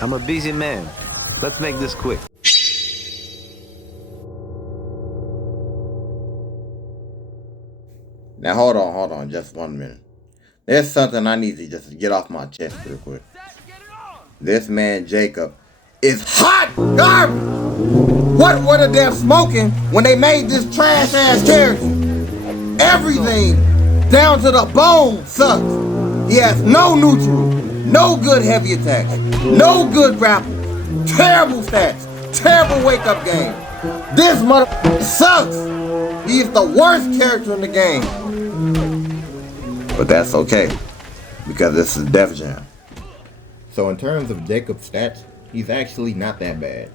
I'm a busy man. Let's make this quick. Now hold on, just 1 minute. There's something I need to just get off my chest real quick. This man Jacob is hot garbage! What were the damn smoking when they made this trash ass character? Everything, down to the bone, sucks. He has no neutral, no good heavy attacks, no good grapple, terrible stats, terrible wake up game. This mother sucks. He's the worst character in the game. But that's okay, because this is Def Jam. So in terms of Jacob's stats, he's actually not that bad.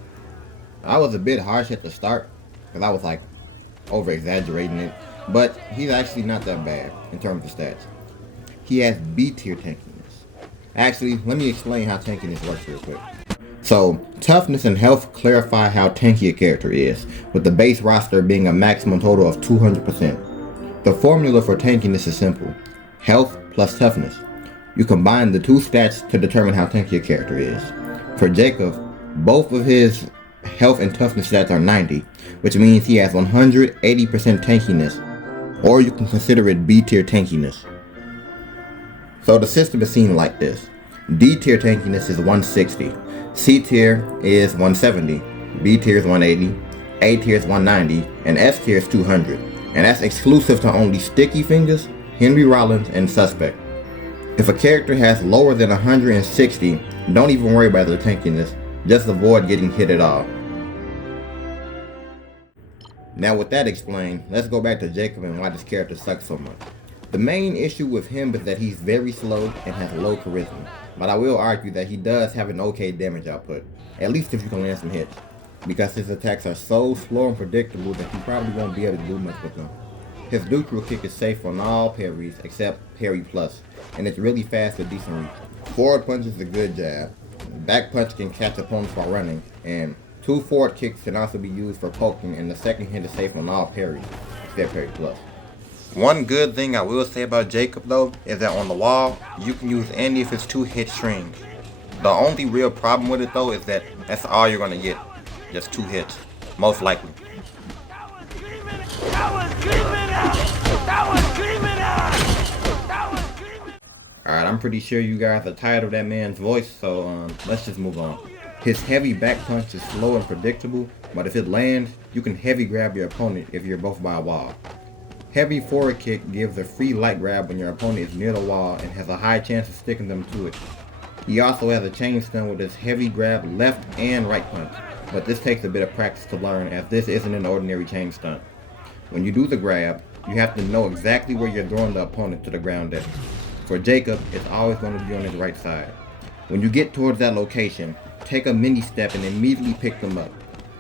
I was a bit harsh at the start, because I was like over-exaggerating it, but he's actually not that bad in terms of stats. He has B tier tankiness. Actually, let me explain how tankiness works real quick. So, toughness and health clarify how tanky a character is, with the base roster being a maximum total of 200%. The formula for tankiness is simple: health plus toughness. You combine the two stats to determine how tanky a character is. For Jacob, both of his health and toughness stats are 90, which means he has 180% tankiness, or you can consider it B tier tankiness. So the system is seen like this: D tier tankiness is 160, C tier is 170, B tier is 180, A tier is 190, and S tier is 200. And that's exclusive to only Sticky Fingers, Henry Rollins, and Suspect. If a character has lower than 160, don't even worry about their tankiness, just avoid getting hit at all. Now with that explained, let's go back to Jacob and why this character sucks so much. The main issue with him is that he's very slow and has low charisma, but I will argue that he does have an okay damage output, at least if you can land some hits, because his attacks are so slow and predictable that you probably won't be able to do much with them. His neutral kick is safe on all parries except parry plus, and it's really fast with decent reach. Forward punch is a good jab, back punch can catch opponents while running, and 2 forward kicks can also be used for poking, and the second hit is safe on all parries except parry plus. One good thing I will say about Jacob though is that on the wall, you can use any of his 2-hit strings. The only real problem with it though is that that's all you're gonna get, just 2 hits, most likely. Alright, I'm pretty sure you guys are tired of that man's voice, so let's just move on. His heavy back punch is slow and predictable, but if it lands, you can heavy grab your opponent if you're both by a wall. Heavy forward kick gives a free light grab when your opponent is near the wall and has a high chance of sticking them to it. He also has a chain stun with his heavy grab left and right punch, but this takes a bit of practice to learn as this isn't an ordinary chain stun. When you do the grab, you have to know exactly where you're throwing the opponent to the ground at. For Jacob, it's always going to be on his right side. When you get towards that location, take a mini step and immediately pick them up.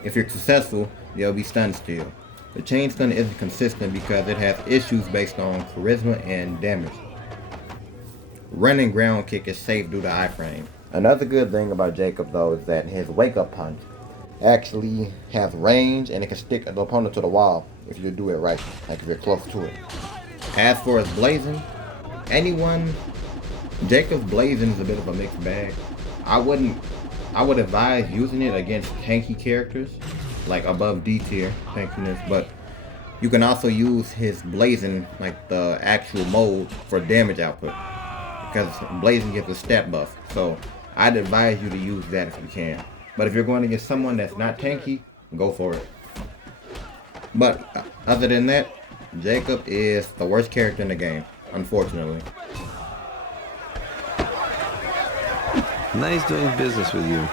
If you're successful, they'll be stunned still. The chain stun isn't consistent because it has issues based on charisma and damage. Running ground kick is safe due to iframe. Another good thing about Jacob though is that his wake up punch actually has range and it can stick the opponent to the wall if you do it right, like if you're close to it. As for his blazing, Jacob's blazing is a bit of a mixed bag. I would advise using it against tanky characters, like above D tier tankiness, but you can also use his blazing, like the actual mode, for damage output, because blazing gives a stat buff, so I'd advise you to use that if you can. But if you're going against someone that's not tanky, go for it. But other than that, Jacob is the worst character in the game, unfortunately. Nice doing business with you.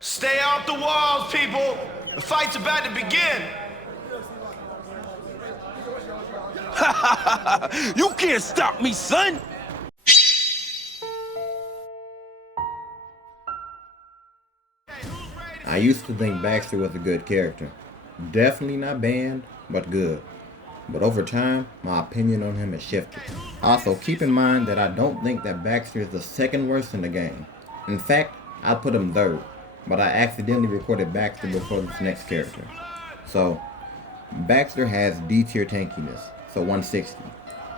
Stay off the walls, people! The fight's about to begin! You can't stop me, son! I used to think Baxter was a good character. Definitely not banned, but good. But over time, my opinion on him has shifted. Also, keep in mind that I don't think that Baxter is the second worst in the game. In fact, I'd put him third, but I accidentally recorded Baxter before this next character. So, Baxter has D tier tankiness, so 160.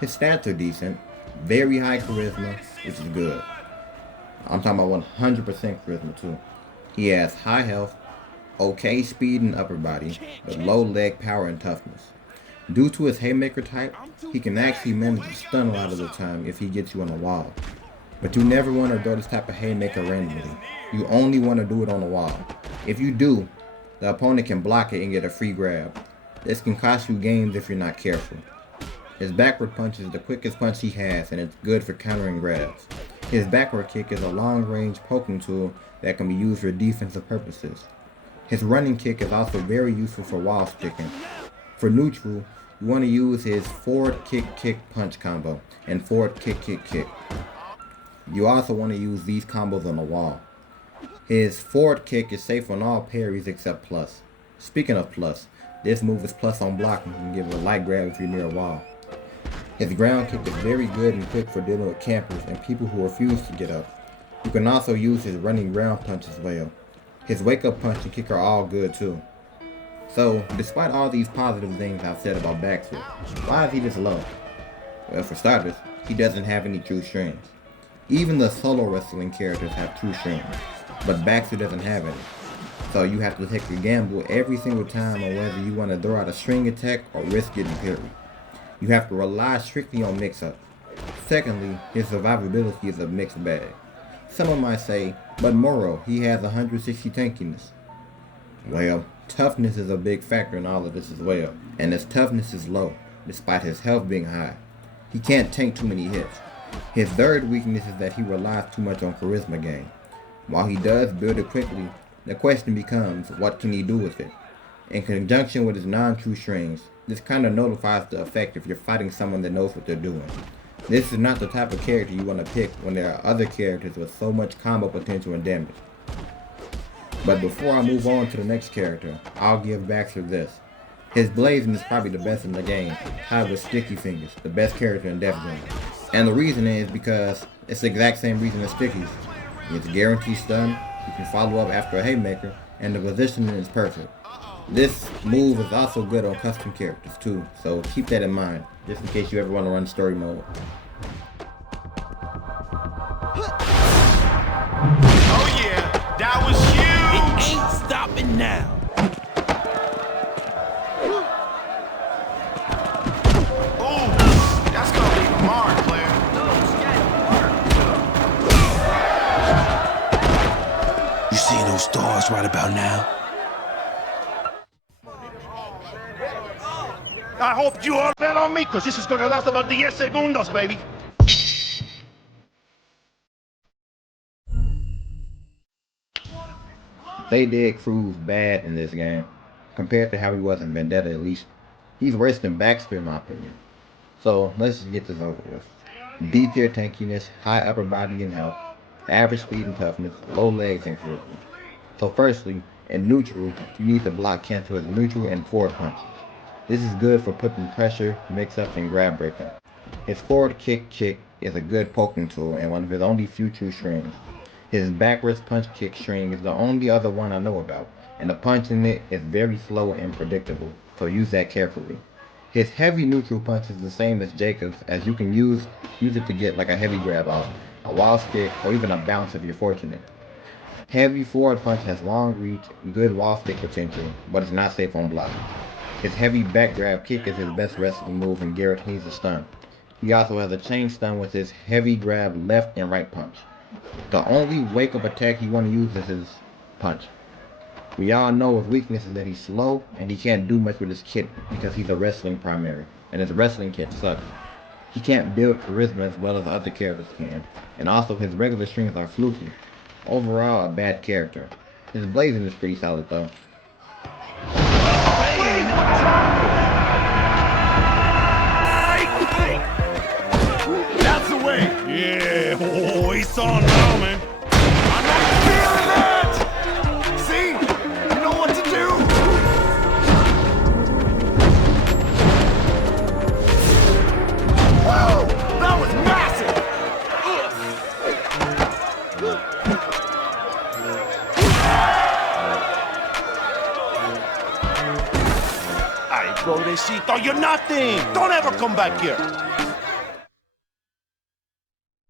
His stats are decent, very high charisma, which is good. I'm talking about 100% charisma too. He has high health, okay speed and upper body, but low leg power and toughness. Due to his haymaker type, he can actually manage to stun a lot of the time if he gets you on a wall. But you never want to throw this type of haymaker randomly. You only want to do it on the wall. If you do, the opponent can block it and get a free grab. This can cost you games if you're not careful. His backward punch is the quickest punch he has, and it's good for countering grabs. His backward kick is a long-range poking tool that can be used for defensive purposes. His running kick is also very useful for wall sticking. For neutral, you want to use his forward kick punch combo and forward kick. You also want to use these combos on the wall. His forward kick is safe on all parries except plus. Speaking of plus, this move is plus on blocking and give a light grab if you're near a wall. His ground kick is very good and quick for dealing with campers and people who refuse to get up. You can also use his running ground punch as well. His wake up punch and kick are all good too. So, despite all these positive things I've said about Baxter, why is he this low? Well, for starters, he doesn't have any true strings. Even the solo wrestling characters have true strings, but Baxter doesn't have any. So you have to take a gamble every single time on whether you want to throw out a string attack or risk getting parried. You have to rely strictly on mix-up. Secondly, his survivability is a mixed bag. Someone might say, but Morrow, he has 160 tankiness. Well, toughness is a big factor in all of this as well, and his toughness is low, despite his health being high. He can't tank too many hits. His third weakness is that he relies too much on charisma gain. While he does build it quickly, the question becomes, what can he do with it? In conjunction with his non-true strings, this kind of notifies the effect if you're fighting someone that knows what they're doing. This is not the type of character you want to pick when there are other characters with so much combo potential and damage. But before I move on to the next character, I'll give Baxter this. His blazing is probably the best in the game, tied with Sticky Fingers, the best character in Death Zone. And the reason is because it's the exact same reason as Sticky's. It's guaranteed stun, you can follow up after a haymaker, and the positioning is perfect. This move is also good on custom characters too, so keep that in mind, just in case you ever want to run story mode. Oh yeah, that was huge! It ain't stopping now. Ooh, that's gonna be hard, player. You seeing those stars right about now? I hope you all bet on me, because this is gonna last about 10 segundos, baby. They did Cruz bad in this game. Compared to how he was in Vendetta, at least, he's worse than Baxter in my opinion. So let's just get this over with. D tier tankiness, high upper body and health, average speed and toughness, low legs and charisma. So firstly, in neutral, you need to block cancel his neutral and forward punches. This is good for putting pressure, mix-up, and grab breaking. His forward kick is a good poking tool and one of his only few true strings. His backwards punch kick string is the only other one I know about, and the punch in it is very slow and predictable, so use that carefully. His heavy neutral punch is the same as Jacob's, as you can use it to get like a heavy grab out, a wall stick, or even a bounce if you're fortunate. Heavy forward punch has long reach, good wall stick potential, but it's not safe on block. His heavy back grab kick is his best wrestling move and guarantees a stun. He also has a chain stun with his heavy grab left and right punch. The only wake up attack you want to use is his punch. We all know his weakness is that he's slow and he can't do much with his kit because he's a wrestling primary, and his wrestling kit sucks. He can't build charisma as well as other characters can, and also his regular strings are fluky. Overall, a bad character. His blazing is pretty solid though. That's the way. Yeah, oh, he's on now, man. I know you're feeling that. See, you know what to do. Whoa, that was massive. Ay, pobrecito, you're nothing. Don't ever come back here.